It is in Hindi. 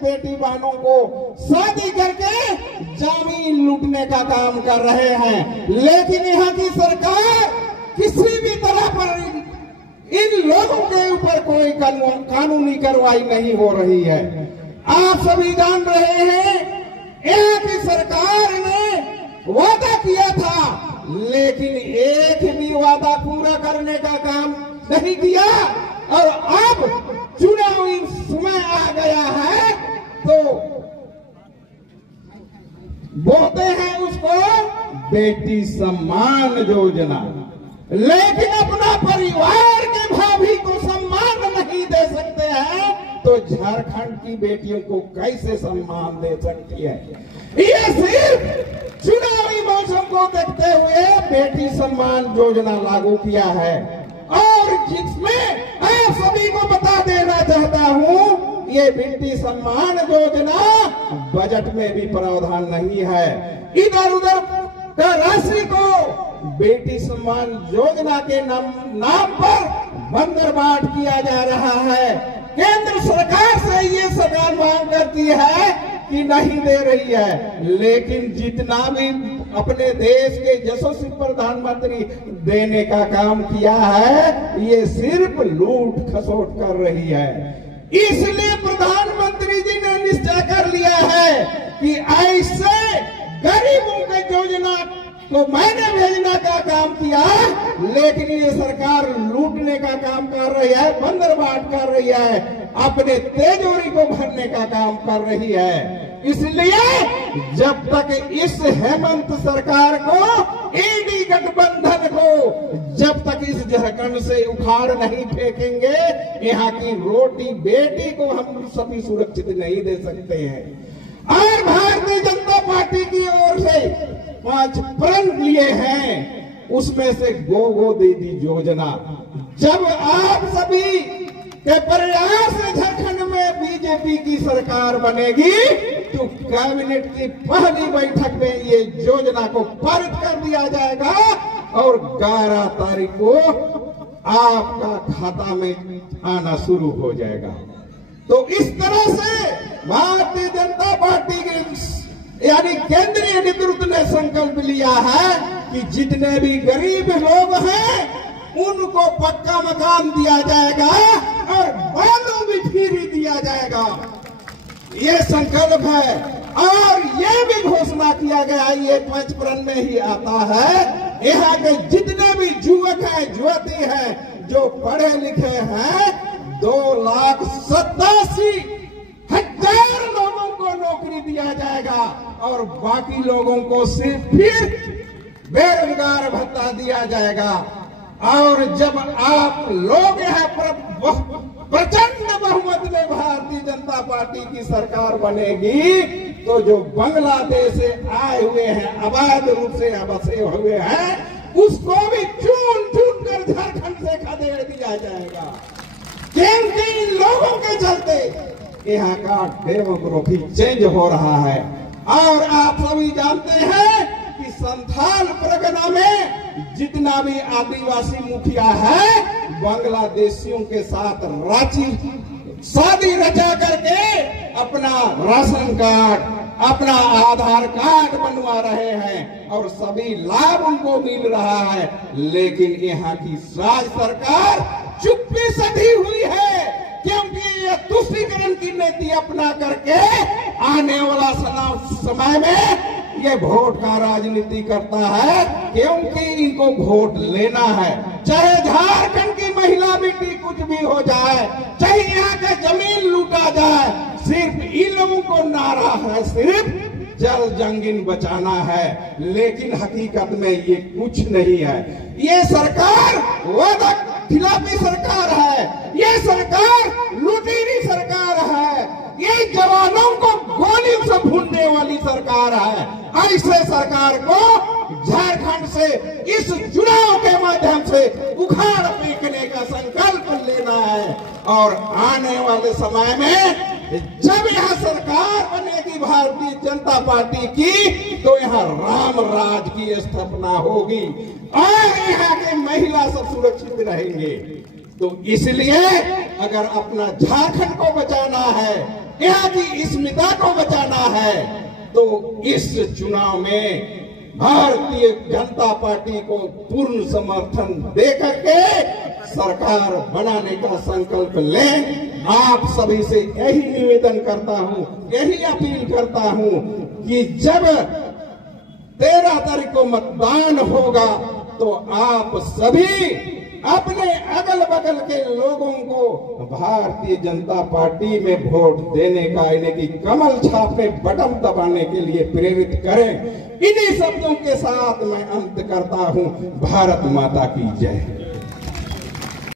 बेटी बहनों को शादी करके जमीन लूटने का काम कर रहे हैं। लेकिन यहाँ की सरकार किसी भी तरह पर इन लोगों के ऊपर कोई कानूनी कार्रवाई नहीं हो रही है। आप सभी जान रहे हैं, यहाँ की सरकार ने वादा किया था, लेकिन एक भी वादा पूरा करने का काम नहीं किया। और अब चुनावी समय आ गया है तो बोलते हैं उसको बेटी सम्मान योजना, लेकिन अपना परिवार के भाभी को सम्मान नहीं दे सकते हैं तो झारखंड की बेटियों को कैसे सम्मान दे सकती है। ये सिर्फ चुनावी मौसम को देखते हुए बेटी सम्मान योजना लागू किया है, और जिसमें आप सभी को बता देना चाहता हूं, ये बेटी सम्मान योजना बजट में भी प्रावधान नहीं है। इधर उधर का राशि को बेटी सम्मान योजना के नाम पर बंदरबाट किया जा रहा है। केंद्र सरकार से ये सरकार मांग करती है कि नहीं दे रही है, लेकिन जितना भी अपने देश के यशस्वी प्रधानमंत्री देने का काम किया है, ये सिर्फ लूट खसोट कर रही है। इसलिए प्रधानमंत्री जी ने निश्चय कर लिया है कि ऐसे गरीबों के योजना तो मैंने भेजने का काम किया, लेकिन ये सरकार लूटने का काम कर रही है, बंदरबाट कर रही है, अपने तिजोरी को भरने का काम कर रही है। इसलिए जब तक इस हेमंत सरकार को, ईडी गठबंधन को जब तक इस झारखंड से उखाड़ नहीं फेंकेंगे, यहाँ की रोटी बेटी को हम सभी सुरक्षित नहीं दे सकते हैं। और भारतीय जनता पार्टी की ओर से 5 प्रण लिए हैं, उसमें से गो दीदी योजना। जब आप सभी के प्रयास से झारखंड में बीजेपी की सरकार बनेगी तो कैबिनेट की पहली बैठक में ये योजना को पारित कर दिया जाएगा और 11 तारीख को आपका खाता में आना शुरू हो जाएगा। तो इस तरह से भारतीय जनता पार्टी के यानी केंद्रीय नेतृत्व ने संकल्प लिया है कि जितने भी गरीब लोग हैं उनको पक्का मकान दिया जाएगा और बालू भी फ्री दिया जाएगा, ये संकल्प है। और ये भी घोषणा किया गया, ये 5 प्रण में ही आता है, यहाँ के जितने भी युवक हैं, युवती हैं, जो पढ़े लिखे हैं, 2,87,000 लोगों को नौकरी दिया जाएगा और बाकी लोगों को सिर्फ फिर बेरोजगार भत्ता दिया जाएगा। और जब आप लोग यहाँ पर प्रचंड बहुमत में भारतीय जनता पार्टी की सरकार बनेगी तो जो बांग्लादेश से आए हुए हैं, अवैध रूप से बसे हुए हैं, उसको भी चुन चुन कर झारखंड से खदेड़ दिया जाएगा, क्योंकि इन लोगों के चलते यहाँ का डेमोग्राफी चेंज हो रहा है। और आप सभी जानते हैं कि संथाल परगना में जितना भी आदिवासी मुखिया है, बांग्लादेशियों के साथ शादी रचा करके अपना राशन कार्ड, अपना आधार कार्ड बनवा रहे हैं और सभी लाभ उनको मिल रहा है। लेकिन यहाँ की राज्य सरकार चुप्पी सधी हुई है, क्योंकि ये तुष्टीकरण की नीति अपना करके आने वाला समय में ये वोट का राजनीति करता है, क्योंकि इनको वोट लेना है। चाहे झारखंड की महिला बेटी कुछ भी हो जाए, चाहे यहाँ का जमीन लूटा जाए, सिर्फ इन लोगों को नारा है, सिर्फ जल जंगीन बचाना है। लेकिन हकीकत में ये कुछ नहीं है। ये सरकार वादा खिलाफी सरकार है, ये सरकार लुटेरी सरकार है, ये जवानों को गोलियों से भूनने वाली सरकार है। ऐसे सरकार को झारखंड से इस चुनाव के माध्यम से उखाड़ फेंकने का संकल्प लेना है। और आने वाले समय में जब यहाँ सरकार बनेगी भारतीय जनता पार्टी की, तो यहाँ राम राज की स्थापना होगी और यहाँ के महिला सब सुरक्षित रहेंगे। तो इसलिए अगर अपना झारखंड को बचाना है, यहाँ की अस्मिता को बचाना है, तो इस चुनाव में भारतीय जनता पार्टी को पूर्ण समर्थन देकर के सरकार बनाने का संकल्प लें। आप सभी से यही निवेदन करता हूं, यही अपील करता हूं कि जब 13 तारीख को मतदान होगा तो आप सभी अपने अगल बगल के लोगों को भारतीय जनता पार्टी में वोट देने का, यानी कि कमल छाप में बटन दबाने के लिए प्रेरित करें। इन्हीं शब्दों के साथ मैं अंत करता हूं। भारत माता की जय।